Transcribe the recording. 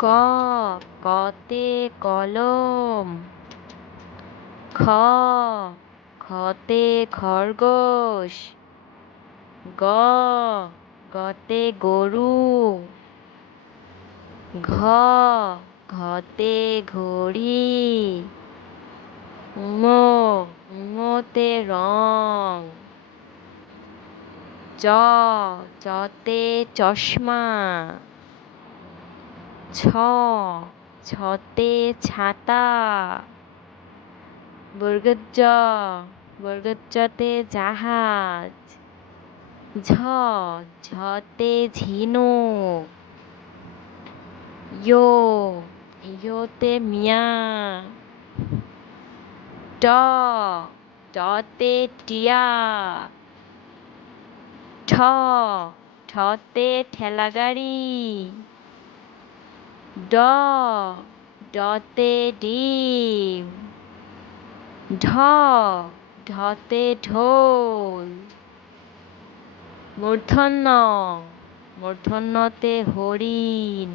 ক কতে কলম। খ খতে খরগোশ। গ গতে গরু। ঘ ঘতে ঘড়ি। ঙ ঙতে রং। চ চতে চশমা। ছ ছতে ছাতা। জ জতে জাহাজ। ঝ ঝতে ঝিনুক। ইয়োতে মিয়া। ট টতে টিয়া। ঠ ঠতে ঠেলাগাড়ি। ড ডতে ডিম। ঢ ঢতে ঢোল। মূর্ধন্য তে হরিণ।